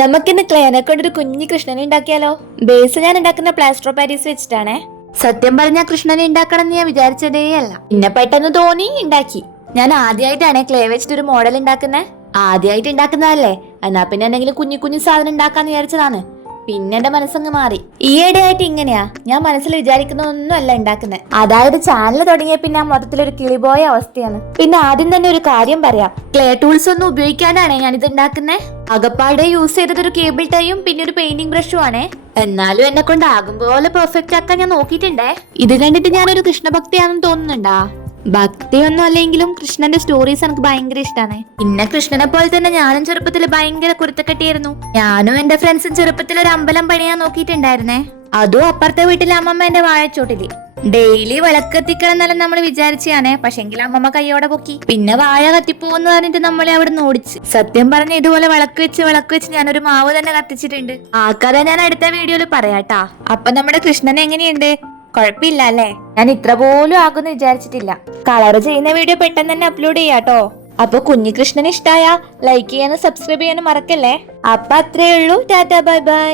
നമുക്കിന്ന് ക്ലേനെ കൊണ്ടൊരു കുഞ്ഞു കൃഷ്ണനെ ഉണ്ടാക്കിയാലോ? ബേസ് ഞാൻ ഉണ്ടാക്കുന്ന പ്ലാസ്റ്റർ പാരീസ് വെച്ചിട്ടാണേ. സത്യം പറഞ്ഞ കൃഷ്ണനെ ഉണ്ടാക്കണം എന്ന് ഞാൻ വിചാരിച്ചതേ അല്ല. പിന്നെ പെട്ടെന്ന് തോന്നി ഉണ്ടാക്കി. ഞാൻ ആദ്യമായിട്ടാണ് ക്ലേ വെച്ചിട്ട് ഒരു മോഡൽ ഉണ്ടാക്കുന്നത് ആദ്യമായിട്ട് ഉണ്ടാക്കുന്നതല്ലേ. എന്നാ പിന്നെ എന്തെങ്കിലും കുഞ്ഞു കുഞ്ഞു സാധനം ഉണ്ടാക്കാന്ന് വിചാരിച്ചതാണ്. പിന്നെ എന്റെ മനസ്സങ്ങ് മാറി. ഈയിടെ ആയിട്ട് ഇങ്ങനെയാ. ഞാൻ മനസ്സിൽ വിചാരിക്കുന്നതൊന്നും അല്ല ഉണ്ടാക്കുന്നത് അതായത് ചാനൽ തുടങ്ങിയ പിന്നെ ആ മൊത്തത്തിലൊരു കിളിപോയ അവസ്ഥയാണ്. പിന്നെ ആദ്യം തന്നെ ഒരു കാര്യം പറയാം. ക്ലേ ടൂൾസ് ഒന്നും ഉപയോഗിക്കാനാണ് ഞാൻ ഇത് ഉണ്ടാക്കുന്നത് അകപ്പാടെ യൂസ് ചെയ്തത് ഒരു കേബിൾ ടൈയും പിന്നെ ഒരു പെയിന്റിംഗ് ബ്രഷും ആണേ. എന്നാലും എന്നെ കൊണ്ട് ആകും പോലെ പെർഫെക്റ്റ് ആക്കാൻ ഞാൻ നോക്കിയിട്ടുണ്ടേ. ഇത് കണ്ടിട്ട് ഞാനൊരു കൃഷ്ണഭക്തിയാണെന്ന് തോന്നുന്നുണ്ടാ? ഭക്തിയൊന്നും അല്ലെങ്കിലും കൃഷ്ണന്റെ സ്റ്റോറീസ് എനിക്ക് ഭയങ്കര ഇഷ്ടമാണ് പിന്നെ കൃഷ്ണനെ പോലെ തന്നെ ഞാനും ചെറുപ്പത്തിൽ ഭയങ്കര കുരുത്തക്കെട്ടിയായിരുന്നു. ഞാനും എന്റെ ഫ്രണ്ട്സും ചെറുപ്പത്തിൽ ഒരു അമ്പലം പണിയാൻ നോക്കിയിട്ടുണ്ടായിരുന്നേ. അതും അപ്പുറത്തെ വീട്ടിലെ അമ്മമ്മ എന്റെ വാഴച്ചോട്ടിൽ. ഡെയിലി വിളക്കെത്തിക്കണം എന്നെല്ലാം നമ്മൾ വിചാരിച്ചാണ് പക്ഷെങ്കിൽ അമ്മമ്മ കൈയോടെ പൊക്കി. പിന്നെ വാഴ കത്തിപ്പോന്ന് പറഞ്ഞിട്ട് നമ്മളെ അവിടെ ഓടിച്ച്. സത്യം പറഞ്ഞ ഇതുപോലെ വിളക്ക് വെച്ച് വിളക്ക് വെച്ച് ഞാനൊരു മാവ് തന്നെ കത്തിച്ചിട്ടുണ്ട്. ആ കഥ ഞാൻ അടുത്ത വീഡിയോയിൽ പറയാട്ടാ. അപ്പൊ നമ്മുടെ കൃഷ്ണൻ എങ്ങനെയുണ്ട്? കുഴപ്പമില്ല അല്ലേ ഞാൻ ഇത്ര പോലും ആകുമെന്ന് വിചാരിച്ചിട്ടില്ല. കളർ ചെയ്യുന്ന വീഡിയോ പെട്ടെന്ന് തന്നെ അപ്ലോഡ് ചെയ്യാട്ടോ അപ്പൊ കുഞ്ഞികൃഷ്ണന് ഇഷ്ടായ ലൈക്ക് ചെയ്യാനും സബ്സ്ക്രൈബ് ചെയ്യാനും മറക്കല്ലേ? അപ്പൊ അത്രേ ഉള്ളൂ. Tata bye bye